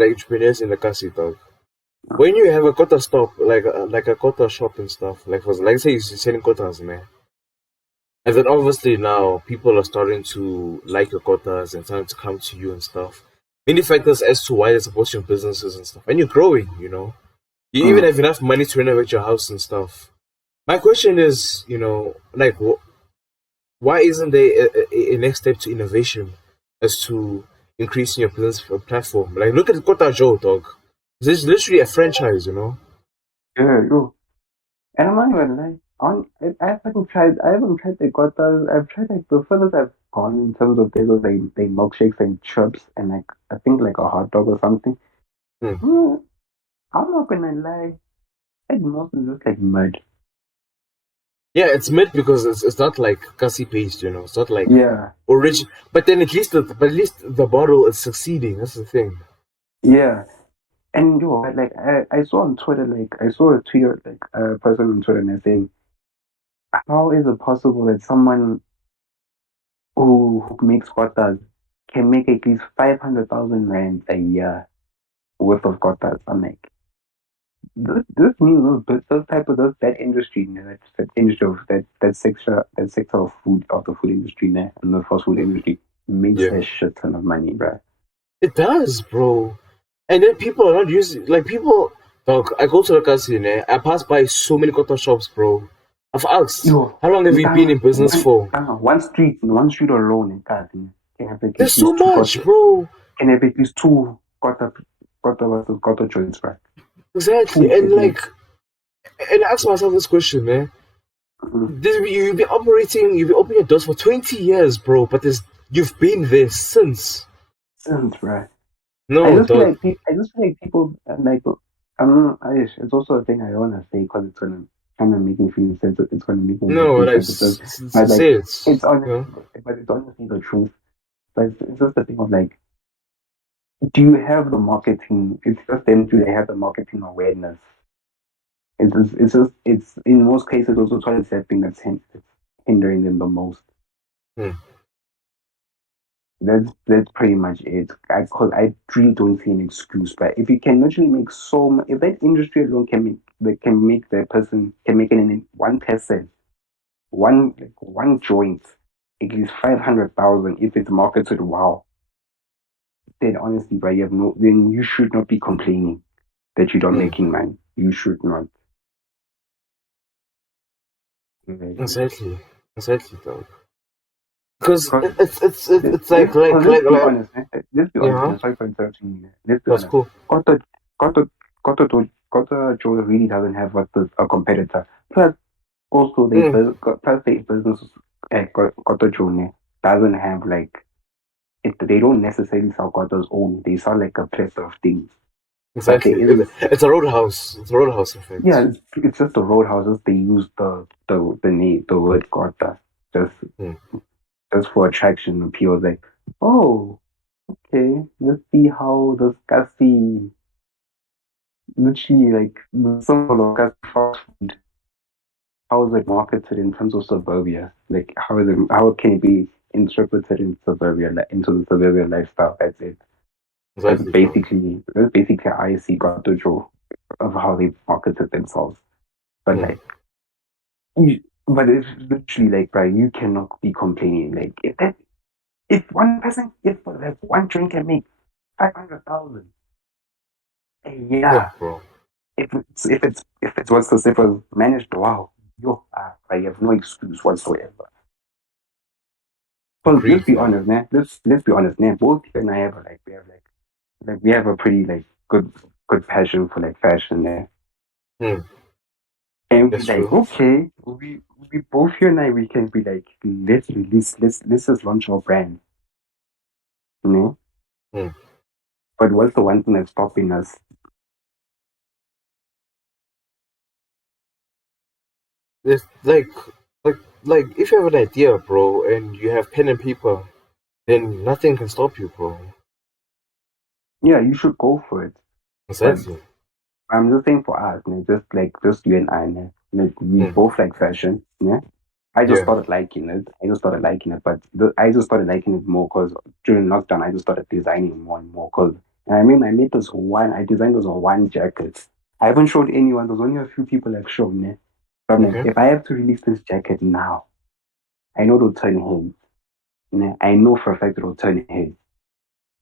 entrepreneurs in the casino, dog. When you have a quota stop, like a quota shop and stuff, like say you're selling quotas, man. And then obviously now people are starting to like your quotas and starting to come to you and stuff. Many factors as to why they're supporting your businesses and stuff. And you're growing, you know. You even Mm. have enough money to renovate your house and stuff. My question is, like, why isn't there a next step to innovation as to increasing your business platform? Like, look at Kota Joe, dog. This is literally a franchise, you know? Yeah, yo. And I'm not even like I haven't tried the gottas. I've tried like the furthest I've gone in terms of those like they milkshakes and chips and like I think like a hot dog or something. Hmm. Mm, I'm not gonna lie. At most it's just like mud. Yeah, it's mid because it's not like Cassie paste, you know. It's not like Yeah, original. But then at least the bottle is succeeding. That's the thing. yeah. And yo, like I saw on Twitter, like I saw a tweet, like a person on Twitter and they're saying, how is it possible that someone who makes quotas can make at least 500,000 rand a year worth of quotas? I'm like, this means those type of that industry, that industry of that sector of the food industry, and the fast food industry makes a Yeah. shit ton of money, bruh. It does, bro. And then people are not using like people. Dog, I go to the casino. I pass by so many cotton shops, bro. I've asked, Yo, how long have you been in business for? one street alone in Kati can have at There's so least much, bro. two quarter joints, right? Exactly. Two And at least. like, and I ask myself this question, man. Mhm. You've been opening your doors for 20 years, bro. But you've been there since. Since, right? No, dog. I just feel like people like it's also a thing I don't want to say because it's gonna kind of make me feel sensitive. It's gonna make me No, feel like, sensitive, but say like it. it's honestly, You know? but it's honestly the truth. But it's just the thing of like, do you have the marketing? It's just them. Do they have the marketing awareness? It's in most cases also toilet setting that's hindering them the most. Hmm. That's pretty much it. Cause I really don't see an excuse. But if you can literally make so much, if that industry alone can make it in one person, one joint, at least 500,000 if it's marketed wow, then honestly, but then you should not be complaining that you're not Hmm. making money. You should not. Like, Exactly. Exactly, dog. Because Cause it's let's be honest, let's be honest, yeah, man. Sorry for interrupting you. Let's be that's honest. cool. Cotto, Cotto Joe really doesn't have a competitor. Plus, also Hmm. plus their business, Cotto Joe doesn't have like they don't necessarily sell Cotto's own. They sell like a plethora of things. But there Exactly. isn't. It's a roadhouse. It's a roadhouse Yeah, effect. it's just the roadhouses. They use the name, the word Cotta, just Hmm. just for attraction. And people like, oh, okay, let's see how this gassy, literally like the symbol of gassy fast food, how is it marketed in terms of suburbia? Like how can it be interpreted in suburbia, like into the suburbia lifestyle? That's it. Exactly, dog. That's basically I see Gato of how they marketed themselves. But Hmm. like but it's literally like, bro, you cannot be complaining. Like if like one drink can make 500,000 a Yeah, year, bro. if it's what's the simple managed, wow, I have no excuse whatsoever. Because let's Agreed, be man. honest, man. Let's be honest, man. Both you and I have like we have a pretty like good passion for like fashion there. Hmm, And we that's like, true. okay, we both you and I we can be like, let's release let's just launch our brand, you know? Hmm. But what's the one thing that's stopping us? It's like if you have an idea, bro, and you have pen and paper, then nothing can stop you, bro. Yeah, you should go for it. But Exactly. I'm just saying for us, man, just you and I, man. Like we Hmm. both like fashion, yeah. I just Yeah. started liking it. I just started liking it, but I just started liking it more because during lockdown I just started designing more and more. Cause I mean, I designed this one jacket. I haven't showed anyone. There's only a few people I've shown. Yeah. So I'm like, Okay. if I have to release this jacket now, I know it'll turn heads. Yeah. I know for a fact it'll turn heads.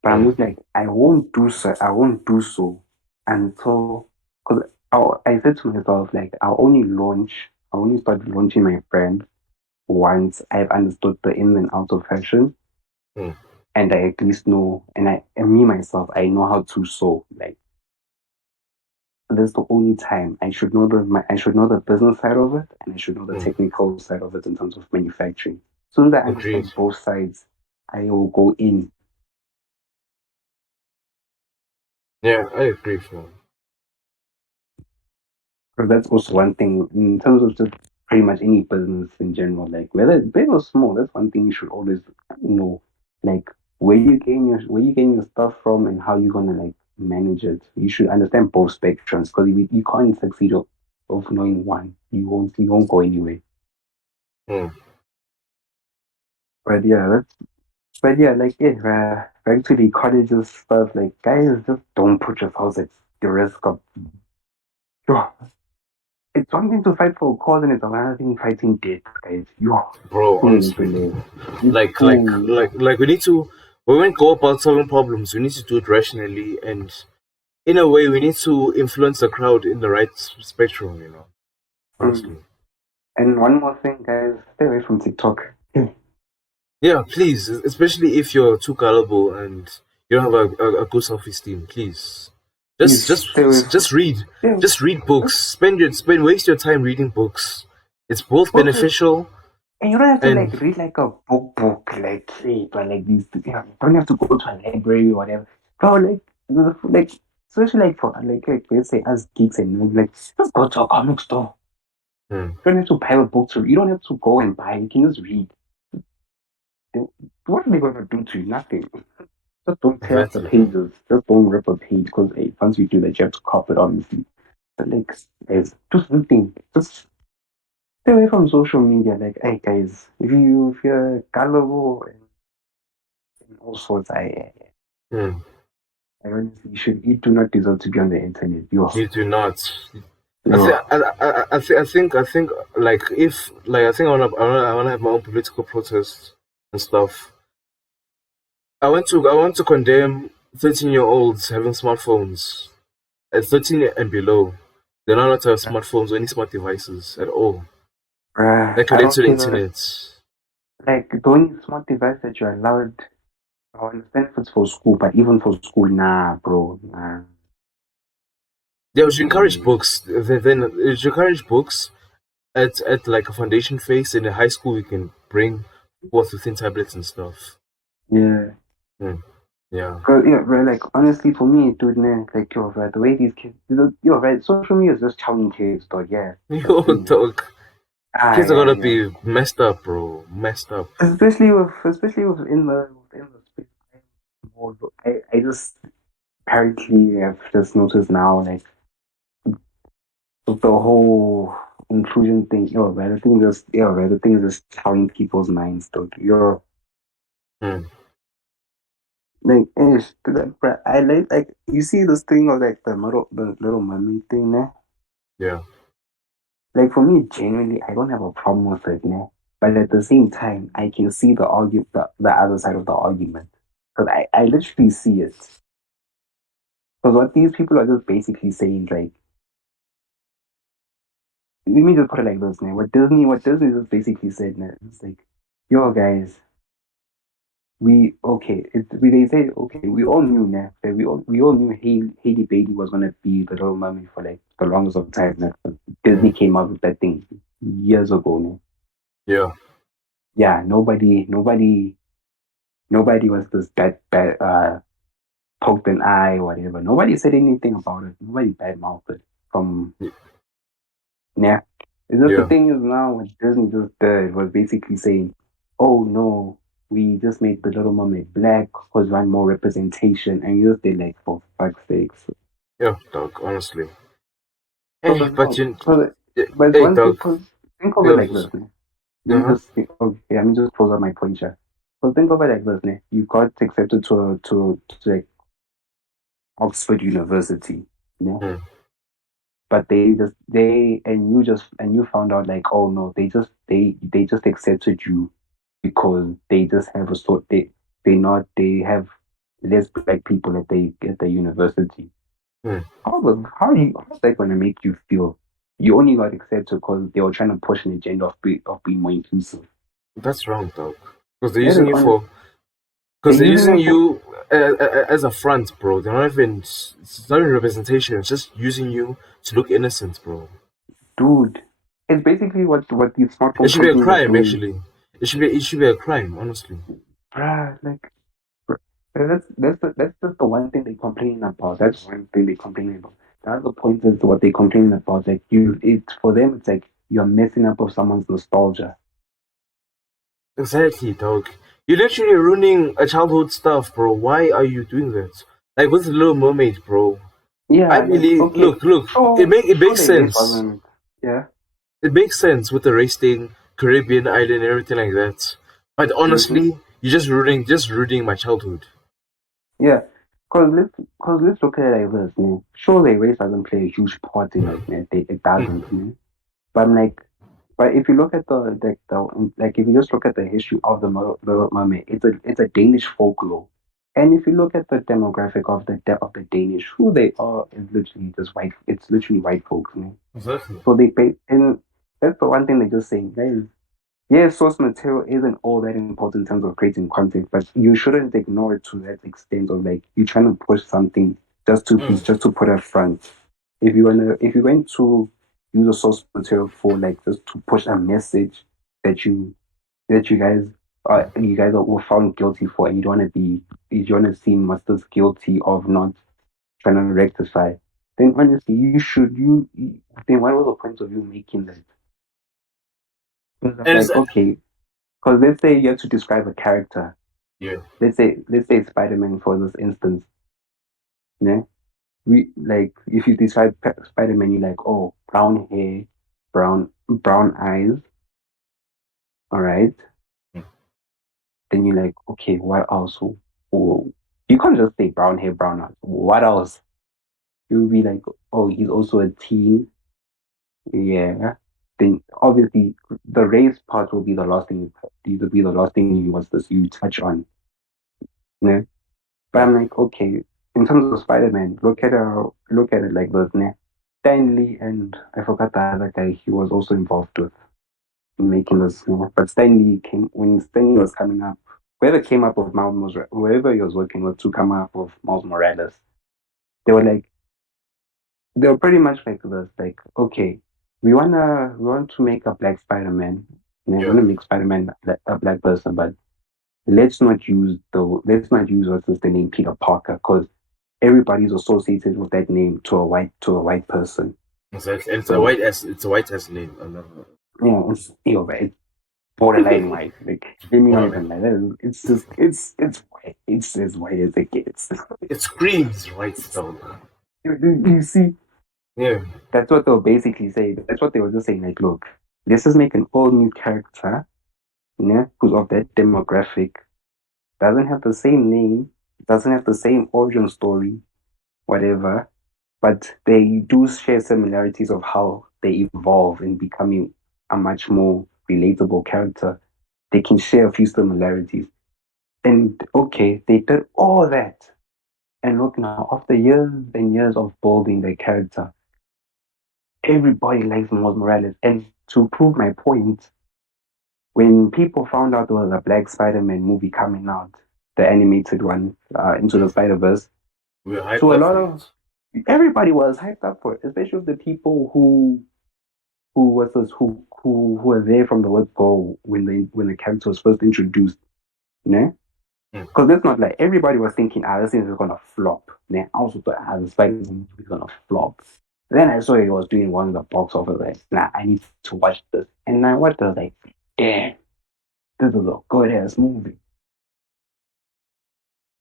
But I'm Hmm. just like, I won't do so. I won't do so until, because I said to myself, like, I'll only start launching my brand once I've understood the ins and outs of fashion Hmm. and I at least know, and me myself, I know how to sew. Like, that's the only time I should know the business side of it and I should know the Hmm. technical side of it in terms of manufacturing. As soon as I Agreed. understand both sides, I will go in. Yeah, I agree, man. Because that's also one thing in terms of just pretty much any business in general, like whether it's big or small, that's one thing you should always know. Like where you getting your stuff from and how you're gonna like manage it. You should understand both spectrums because you can't succeed of knowing one. You won't go anywhere. Hmm. But yeah, like back to the colleges stuff, like guys just don't put yourselves at the risk of it's one thing to fight for a cause and it's another thing fighting death, guys. Bro, honestly. It's Like like too like like we need to when we go about solving problems, we need to do it rationally and in a way we need to influence the crowd in the right spectrum, mm. honestly. And one more thing, guys, stay away from TikTok. Yeah, please, especially if you're too gullible and you don't have a good self-esteem, please. Please Just just stay away from just read. yeah, Just read books. Waste your time reading books. It's both books. beneficial And you don't have to and like read like a book like but like these you don't have to go to a library or whatever. Bro, like especially like for like let's say as geeks and nerds, like just go to a comic store. hmm, You don't have to buy a book to read. You don't have to go and buy. You can just read. What are they gonna do to you? Nothing. Just don't tear up the exactly, man. pages. Just don't rip a page because hey, once you do that, you have to cop it, obviously. But like, guys, do something. Just stay away from social media. Like, hey, guys, if you're gullible and all sorts, Hmm. I honestly you do not deserve to be on the internet. You do not. I think You're, I think like if like I think I wanna have my own political protest and stuff. I want to condemn 13-year-olds having smartphones. At 13 and below, they're not allowed to have smartphones or any smart devices at all. That I connect don't to the feel that. internet. Like, the only smart device that you're allowed, I understand if it's for school, but even for school, nah, bro, nah. They should encourage Mm. books. Then they should encourage books at like a foundation phase. In the high school, we can bring forth within tablets and stuff. Yeah. Hmm. Yeah. Cause yeah, right, like honestly for me, dude, man, like yo, right, the way these kids, yo, right, social media is just challenging kids, dog. Yeah, that's Yo, the thing. dog. Kids are Yeah, gonna yeah. be messed up, bro. Messed up. Especially with in the space. More, I just apparently have just noticed now, like with the whole inclusion thing. Yo, right, the thing is just telling people's minds, dog. Yo, Hmm. like, bruh, I like you see this thing of like the little mummy thing, there. Yeah. Like for me, genuinely, I don't have a problem with it, man. But at the same time, I can see the other side of the argument. Because I literally see it. Because what these people are just basically saying, like, let me just put it like this, man. What Disney just basically said, man, it's like, yo, guys, they say okay, we all knew now that we all knew Haley Bailey was gonna be the Little Mermaid for like the longest of time now. Disney Mm. came out with that thing years ago now. Yeah. Yeah, nobody was this that bad poked an eye or whatever. Nobody said anything about it. Nobody badmouthed it from Y- yeah. It's just the Yeah. thing is now what Disney just did was basically saying, oh no, we just made the Little Mermaid black because we want more representation, and you just did like for fuck's sakes. Yeah, dog, honestly. Hey, Because but no, you, cause, but it's hey, one thing. dog. Because think of it Yeah. like this. Ne? Let me Uh-huh. just think, okay. Let me just close up my point here. So think of it like this. Ne? You got accepted to like Oxford University. Ne? Mm. But you found out like, oh no, they just accepted you because they just have a sort they have less black people at the university. Mm. How's that gonna make you feel? You only got accepted because they were trying to push an agenda of being more inclusive. That's wrong, dog. Because That is honest. They're they're using using it for you as a front, bro. They're not even. It's not even representation. It's just using you to look innocent, bro. dude. It's basically what these It smartphone should be a companies are crime, doing, actually. It should be a crime, honestly. bruh. Like that's just the one thing they complain about. That's one thing they complain about. The other point is what they complain about. Like for them, it's like you're messing up with someone's nostalgia. Exactly, dog. You're literally ruining a childhood stuff, bro. Why are you doing that? Like with the Little Mermaid, bro. I Yeah, like believe. okay, Look. It sure, makes the race sense. wasn't. Yeah. It makes sense with the race thing, Caribbean island, and everything like that. But Mm-hmm. honestly, you're just ruining my childhood. Yeah. Cause let's look at it like this, man. Sure, the race doesn't play a huge part in it, man. It doesn't, Mm. man. But I'm like, but if you look at like if you just look at the history of the mermaid, it's a Danish folklore. And if you look at the demographic of the Danish, who they are is literally just white. It's literally white folks, man. Exactly. So and that's the one thing they just saying, guys. Yeah, source material isn't all that important in terms of creating content, but you shouldn't ignore it to that extent of like you trying to push something Mm. just to put up front. If you're going to use a source material for like just to push a message that you guys were found guilty for, and you don't want to seem just as guilty of not trying to rectify, then honestly then what was the point of you making that? Because I'm And it's like, okay, because let's say you have to describe a character. yeah. Let's say Spider-Man for this instance. Yeah, we like if you describe Spider-Man, you're like, oh, brown hair, brown eyes. All right. Then you're like, okay, what else? Oh, you can't just say brown hair, brown eyes. What else? You'll be like, oh, he's also a teen. Yeah. Then obviously the race part will be the last thing. Will be the last thing you touch on. Yeah. But Mm. I'm like, okay, in terms of Spider-Man, look at it like this, ne? Stan Lee and I forgot the other guy he was also involved with in making this, you know. But Stan Lee came when Stan Lee was coming up, whoever he was working with to come up with Miles Morales, they were like they were pretty much like this, like, okay, we want to make a black Spider-Man. We Yeah. want to make Spider-Man a black person, but let's not use what's the name Peter Parker because everybody's associated with that name to a white person. Exactly. And So it's a white ass name. I love it. it's borderline white. Like let me not Borderline. even lie. It's just it's white. It's as white as it gets. It screams white dog. You see, Yeah. that's what they'll basically say. That's what they were just saying. Like, look, let's just make an all new character, yeah, who's of that demographic, doesn't have the same name, doesn't have the same origin story, whatever, but they do share similarities of how they evolve in becoming a much more relatable character. They can share a few similarities. And okay, they did all that. And look now, after years and years of building their character, everybody likes Miles Morales. And to prove my point, when people found out there was a Black Spider-Man movie coming out, the animated one, Into the Spider-Verse. We're hyped So a up lot for of it. everybody was hyped up for it, especially the people who was this who were there from the word go when the character was first introduced. Yeah. Mm. Because it's not like everybody was thinking, this thing is gonna flop. Then I also thought, the Spider-Man movie is gonna flop. Then I saw he was doing one of the box office. Like, nah, I need to watch this. And I watched it, I was like, damn, this is a good ass movie.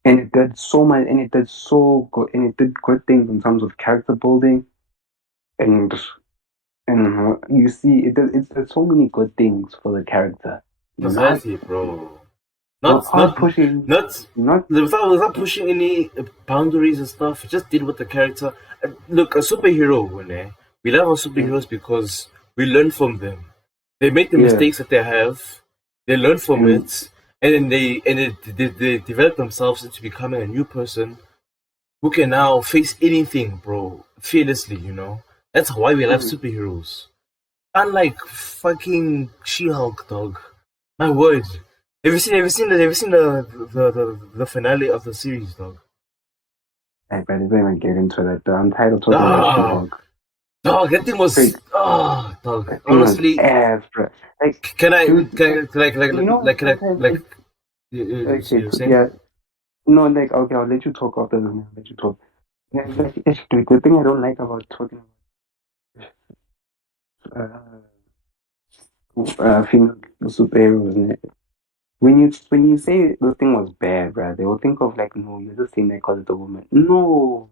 And it did so much, and it did so good, and it did good things in terms of character building, and you see, it did so many good things for the character. Not Exactly, bro. not Not out not pushing, not not without pushing any boundaries and stuff. Just did with the character. Look, a superhero, we love our yeah, superheroes because we learn from them. They make the yeah, mistakes that they have. They learn from and it, and then they develop themselves into becoming a new person who can now face anything, bro, fearlessly. That's why we love mm, superheroes. Unlike fucking She-Hulk, dog. My word. Have you seen the finale of the series, dog? I better don't even get into that. I'm tired of talking about Ah, She-Hulk. dog, that thing Straight, was dog. that thing was Honestly, ass, bro. Like, can I dude, can I, you know, sometimes like it's you okay. were saying? Yeah, no, like okay, I'll let you talk after this. I'll let you talk. Yeah, like, dude, the thing I don't like about talking about female superheroes, né? When you say the thing was bad, bro, they will think of like, no, you're just saying that because it's a woman. No,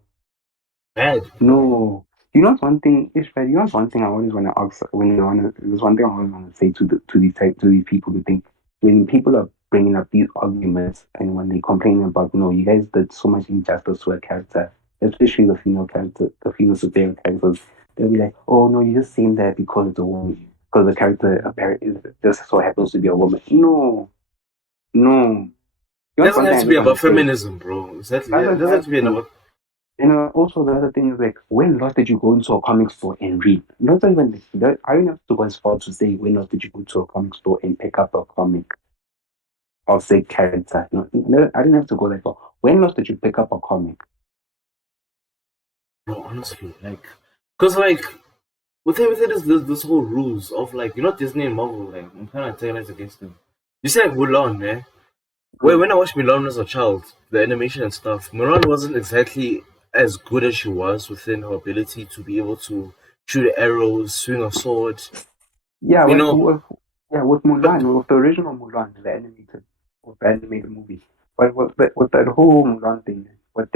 Bad. no. One thing, Ishmael, one thing I always want to ask when you want to, there's one thing I always want to say to these people who think when people are bringing up these arguments and when they complain about, no, you guys did so much injustice to a character, especially the female character, the female superhero characters, they'll be like, oh no, you're just saying that because it's a woman, because the character apparently just so happens to be a woman. No, no. It doesn't One have thing I to be just want about to say, feminism, bro. Exactly. Yeah, it doesn't doesn't have have to be to. about. Also, the other thing is like, when last did you go into a comic store and read? Not even that. I don't have to go as far to say when last did you go to a comic store and pick up a comic of say character. No, no, I didn't have to go that far. When last did you pick up a comic? Bro, honestly, cause within this whole rules of Disney and Marvel, I'm kind of antagonized against them. You see Mulan, man. Mm. When I watched Mulan as a child, the animation and stuff, Mulan wasn't exactly as good as she was within her ability to be able to shoot arrows, swing a sword. Yeah, You know, with but Mulan, with the original Mulan, with the animated movie. But with that whole Mulan thing, what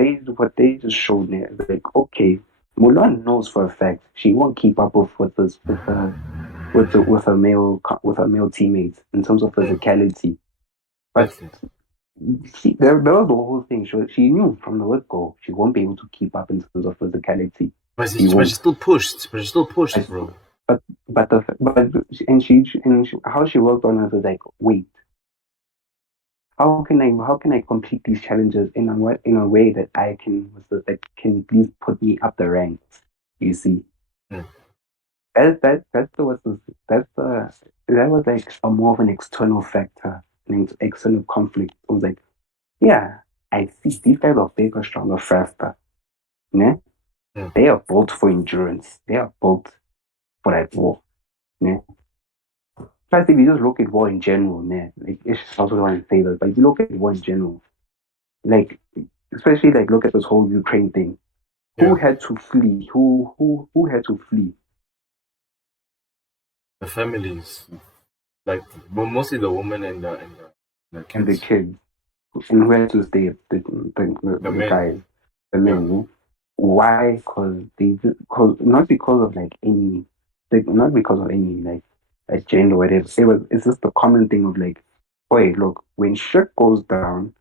they just showed me is like, okay, Mulan knows for a fact she won't keep up with her male teammates in terms of mm, physicality. But exactly. there was the whole thing. She knew from the word go she won't be able to keep up in terms of physicality. She But she won't. still pushed. But she still pushed, But bro. but how she worked on it was like, wait, how can I complete these challenges in a way that I can that can please put me up the ranks? You see, Mm. that's the what's the, that's the that was like a more of an external factor, an external conflict. It was like, yeah, I see these guys are bigger, stronger, faster. Yeah, Mm. they are built for endurance. They are built for that war. Yeah. Plus, if you just look at war in general, yeah, like it's also want to say that, but if you look at war in general, like especially like look at this whole Ukraine thing. Who Yeah, had to flee? Who had to flee? the families, mostly the women and the And the kids, kids. And who had to stay? the The men. guys, the Yeah, men. No? Why? Cause not because of like any, like not because of any like agenda or whatever. It's just the common thing of like, wait, look, when shit goes down,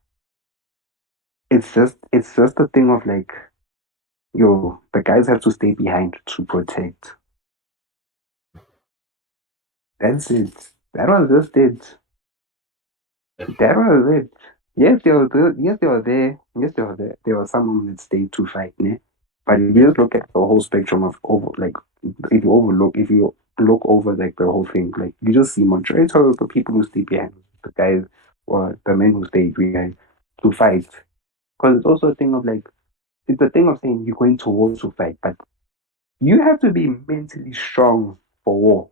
it's just a thing of like, yo, the guys have to stay behind to protect. That's it. That was just it. That definitely. was it. Yes, they were good. Yes, they were there. Yes, they were there. There were some that stayed to fight, ne? But if you Yeah, just look at the whole spectrum of over, like, if you look over like the whole thing, like you just see majority of the people who stay behind, the guys or the men who stayed behind. to fight. Because it's also a thing of like, it's a thing of saying you're going to war to fight, but you have to be mentally strong for war,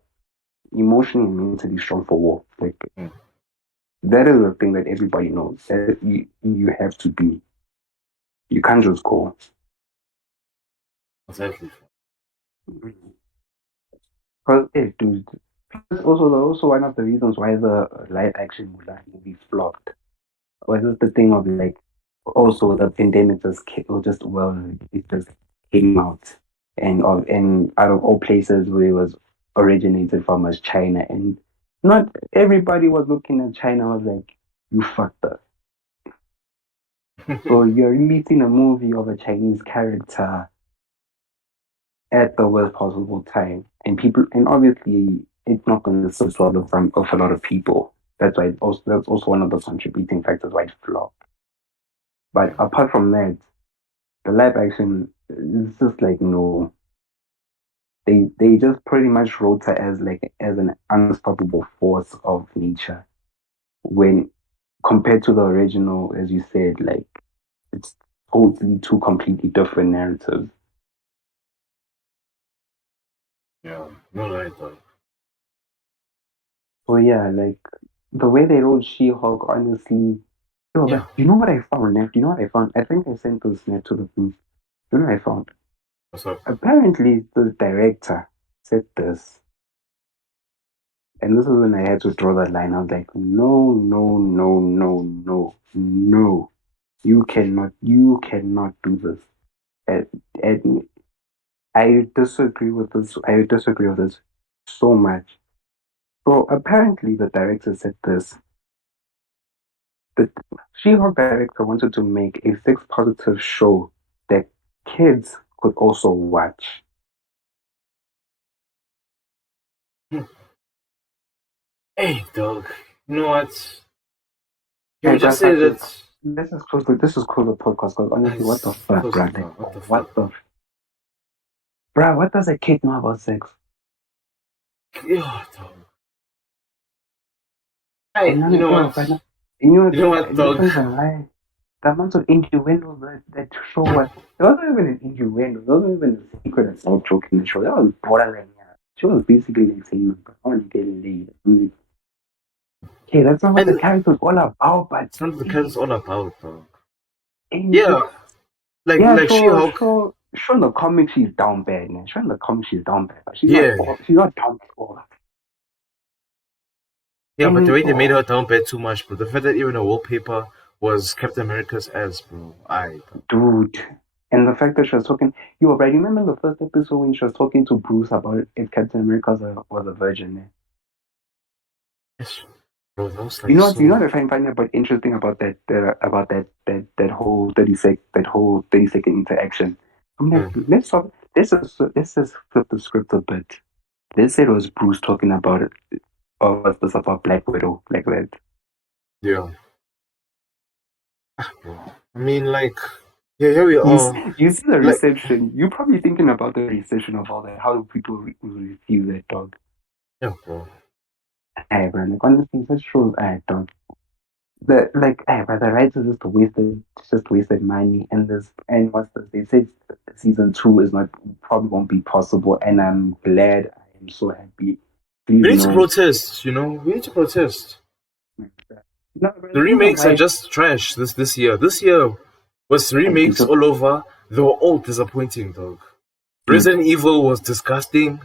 emotionally and mentally strong for war. Like, that is a thing that everybody knows that you have to be. You can't just go. Exactly. Because dude, that's also one of the reasons why the live action Mulan movie flopped. Was this the thing of like also the pandemic it just came out and out of all places where it was originated from was China, and not everybody was looking at China was like, you fucked up. So you're releasing a movie of a Chinese character at the worst possible time, and obviously it's not going to sit well in front of a lot of people. That's also one of the contributing factors why it flopped. But apart from that, the live action is just like no. They just pretty much wrote her as an unstoppable force of nature. When compared to the original, as you said, like it's totally two completely different narratives. Yeah, no lie, dog. So yeah, like the way they wrote She-Hulk, honestly, yo, Yeah. but you know what I found, Nev? You know what I found? I think I sent this net to the group. You know what I found? What's up? Apparently, the director said this. And this is when I had to draw that line. I was like, no, no, no, no, no, no. You cannot do this. And I disagree with this. I disagree with this so much. So apparently the director said this. The She-Hulk director wanted to make a sex positive show that kids could also watch. Hey, dog. You know what? Can Hey, we bro, just say that? this is close the podcast because honestly, what the It's fuck, close bro? it down. What the What fuck? the bro? What does a kid know about sex? Yeah, dog. And Hey, none you of know yo, what? but you know, You know what, let's dog? not even lie. The amount of innuendo that show was, it wasn't even an innuendo. It wasn't even a secret and self joking the show. That was borderline. Yeah. She was basically like saying, I want to get laid. I'm like, okay, that's not what the And character's all about, but it's not the kind it's all about, dog. and Yeah, like yeah, like She-Hulk. sure in the comics she's down bad, man. Sure in the comics she's down bad, but Yeah, she's not down at all. yeah, but the And way they made her down bad too much, bro. The fact that even her wallpaper was Captain America's ass, bro. dude. And the fact that she was talking, yo, but I remember the first episode when she was talking to Bruce about if Captain America was a virgin. Eh? Yes, bro, that was like You know so. what I find about interesting about that whole 30-second interaction. I'm like, Mm. let's just flip the script a bit. Let's say it was Bruce talking about it, or was this about Black Widow like that? Yeah, bro. I mean, like, yeah, here we You are. you see the Like, reception. You're probably thinking about the reception of all that. How people will receive that dog. yeah, bro. Hey, bro, like honestly, such shows, I don't. But the writers just wasted money, and what's this? They said season two is not probably won't be possible, and I'm glad. I am so happy. Please We need to know, protest. We need to protest. no, but The the thing of remakes are why just trash. This year. This year was I remakes disagree. all over. They were all disappointing, dog. Resident Evil was disgusting.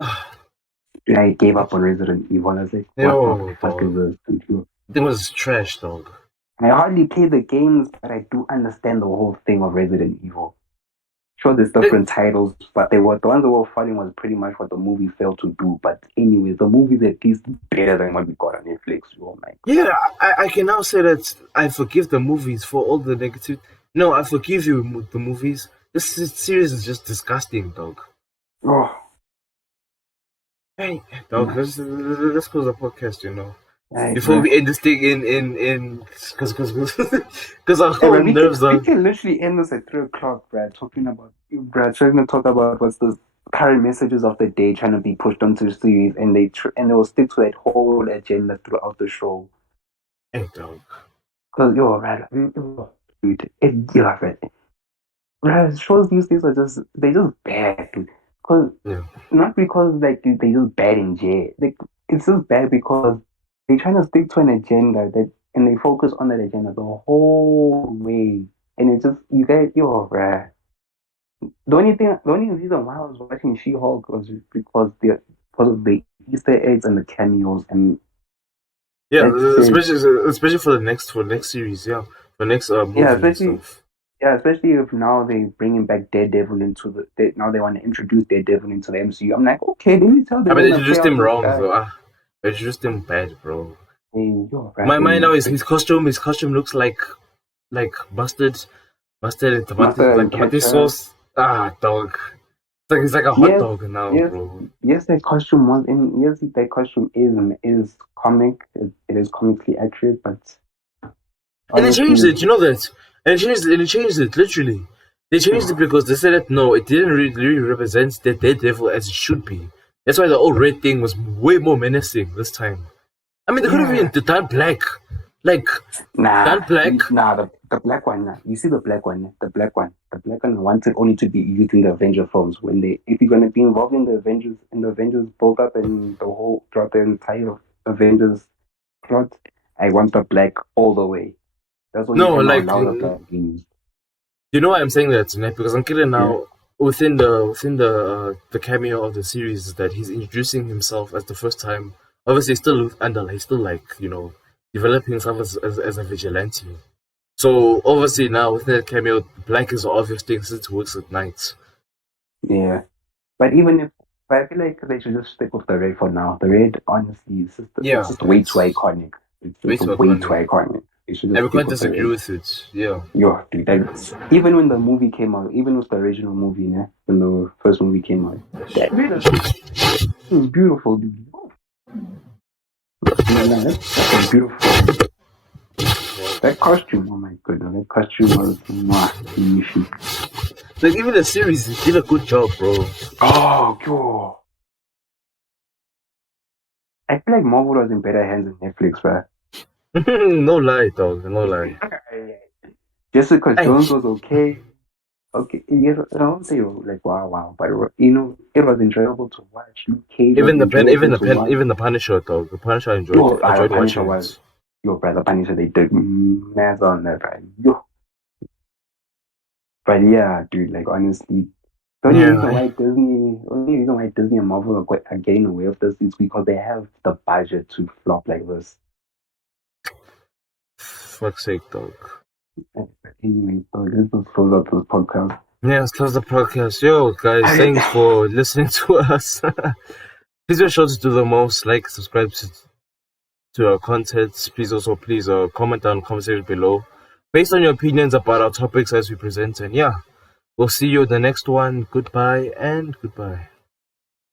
I gave up on Resident Evil. I was like, what the Yo, fuck is dog. this? Dude? It was trash, dog. I hardly play the games, but I do understand the whole thing of Resident Evil. Sure, there's It, different titles, but they were the ones that were following was pretty much what the movie failed to do. But anyways, the movie's at least better than what we got on Netflix. Oh my god. yeah, I can now say that I forgive the movies for all the negative. No, I forgive you the movies. Series is just disgusting, dog. Oh, Hey, dog, let's close the podcast. right, Before bro. we end this thing in because our Hey, whole bro, nerves we are. can literally end this at 3 o'clock, Brad. Trying to talk about what's the current messages of the day trying to be pushed onto the series, and and they will stick to that whole agenda throughout the show. Hey, dog. Because you're right. Dude, you're right. Right, shows these days are just bad, dude. Cause Yeah. not because like they just bad in jail. Like it's just bad because they're trying to stick to an agenda that and they focus on that agenda the whole way. And it's just you guys you're right. The only reason why I was watching She-Hulk was because of the Easter eggs and the cameos and Yeah, that's it. especially for the next series, yeah, for next Yeah, movie and stuff. especially if now they bringing back Daredevil into now they want to introduce Daredevil into the MCU. I'm like, okay, let me tell I they're mean, they gonna play introduced out him this wrong guy. though. They introduced him bad, bro. Hey, yo, My mind rapping, now is his costume. His costume looks like mustard and Master and tomato ketchup. sauce. Ah, dog. It's like a hot Yes, dog now, yes, bro. yes. That costume was in. Yes, that costume is comic. It is comically accurate, but And they changed honestly, it, you know that. And they changed it, literally. They changed it because they said that no, it didn't really represent the Daredevil as it should be. That's why the old red thing was way more menacing this time. I mean, they could have yeah. even done black. Like, done black. Nah. The black one. Nah. You see the black one. The black one wanted only to be used in the Avenger films. When they, if you're gonna be involved in the Avengers build up and the whole throughout the entire Avengers plot, I want the black all the way. That's the only No, time I'll like, allow the black being used. you know why I'm saying that, tonight? Because I'm killing Yeah. now within the cameo of the series is that he's introducing himself as the first time. Obviously, he's still like developing himself as a vigilante. So obviously now within that cameo, black is the obvious thing since it works at night. Yeah. But even if, but I feel like they should just stick with the red for now. The red, honestly, it's Yeah, just way too it's iconic. It's way just too way too iconic. iconic. They should just And we stick can't with the disagree red. with it. Yeah. Yo, dude, even when the movie came out, even with the original movie, né, when the first movie came out, that was beautiful, dude. No, that's a beautiful. That costume, oh my goodness, that costume was magnifique. Like even the series did a good job, bro. Oh, yo. I feel like Marvel was in better hands than Netflix, bro. No lie, dog. No lie. Jessica Hey, Jones was okay. Okay, yes, I won't say like wow, but you know, it was enjoyable to watch. Luke Cage was enjoyable to watch. even the Punisher, dog. The Punisher Yo, I enjoyed Punisher watching was it. yo, brother Punisher. They did mad on that, right? Yo, but yeah, dude. Like honestly, Yeah, the only reason why Disney and Marvel are getting away with this is because they have the budget to flop like this. fuck's sake, dog. Anyway, so let's just close up this podcast. Yeah, let's close the podcast. Yo, guys, thanks for listening to us. Please be sure to do the most, like, subscribe to our content. Please comment down in the comment section below based on your opinions about our topics as we present. And yeah, we'll see you in the next one. Goodbye and goodbye.